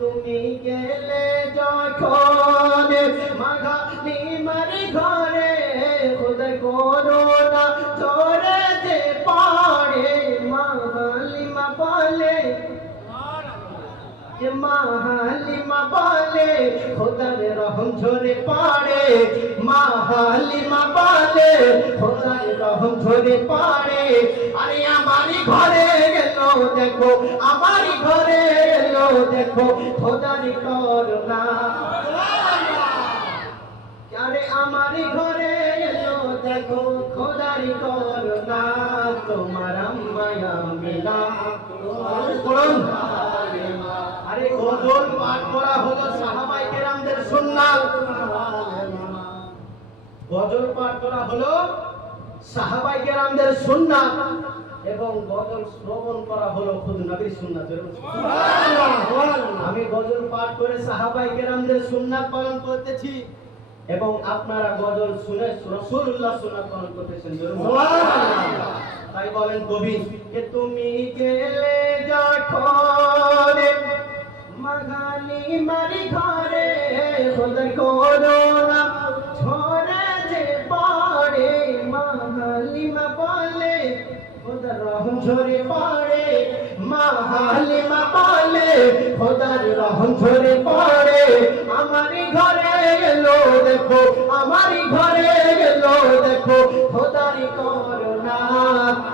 তুমি গেলে যখন মাঘালি মারি ঘরে খোদাই করোনা চরে যে পড়ে মাহালিমা বলে মাহালিমা বলে খোদার রহম ঝরে পড়ে মাহালিমা বলে খোদার রহম ঝরে পড়ে আরে আমারই ঘরে গেল দেখো আমারই ঘরে এলো দেখো খোদার করুণা আরে আমারই ঘরে এলো দেখো খোদার করুণা তোমার মায়া মিলা আরে গজল পাঠ করা হলো সাহাবায়ে কেরামদের সুন্নাত গজল পাঠ করা হলো সাহাবায়ে কেরামদের সুন্নাত এবং গজল শ্রবণ করা হলো খুদ নবীর সুন্নাত আমি গজল পাঠ করে সাহাবায়ে কেরামদের সুন্নাত পালন করতেছি এবং আপনারা গজল শুনে রাসূলুল্লাহ সুন্নাত পালন করতেছেন সুবহানাল্লাহ তাই বলেন কবি যে তুমি গেলে যখন মাঘালি মারি ঘরে খোদার করোনা ঝরে যে পড়ে মাহালিমা বলে খোদার রহম ঝরে পড়ে মাহালিমা বলে খোদার রহম ঝরে পড়ে আমারই ঘরে এলো দেখো আমারই ঘরে এলো দেখো খোদার করুণা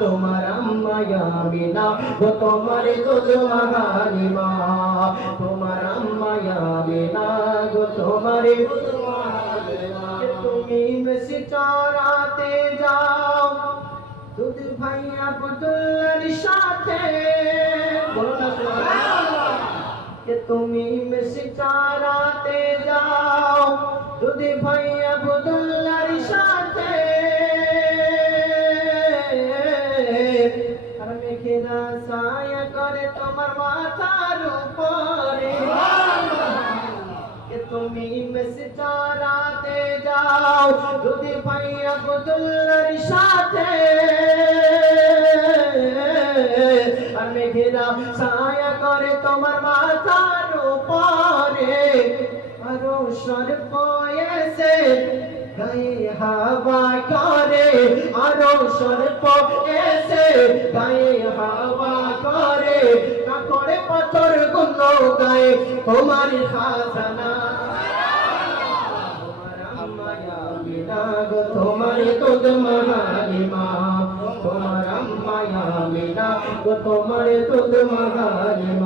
তোমার মায়া বিনা গো তোমার দুধ মাহালিমা তোমার মায়া বিনা গো তোমার দুধ মাহালিমা তুমি মেসি চরাতে যাও দুধ ভাই আব্দুল্লাহর সাথে বলো না সুবহানাল্লাহ কে তুমি মেসি চরাতে যাও দুধ ভাই আব্দুল্লাহর সাথে আর মেঘেরা ছায়া করে তোমার মাথার উপরে কে তুমি মেসি চরাতে যাও দুধ ভাই আব্দুল্লাহর সাথে আর মেঘেরা ছায়া করে তোমার মাথার উপরে আরো সর্প এসে গায়ে হাওয়া করে আরো সর্প এসে গায়ে হাওয়া করে কাকড়ে পাথর গুলো গায়ে তোমার খাজানা তোমার দুধ মাহালিমা তোমার মায়া মিনা তোমার দুধ মাহালিমা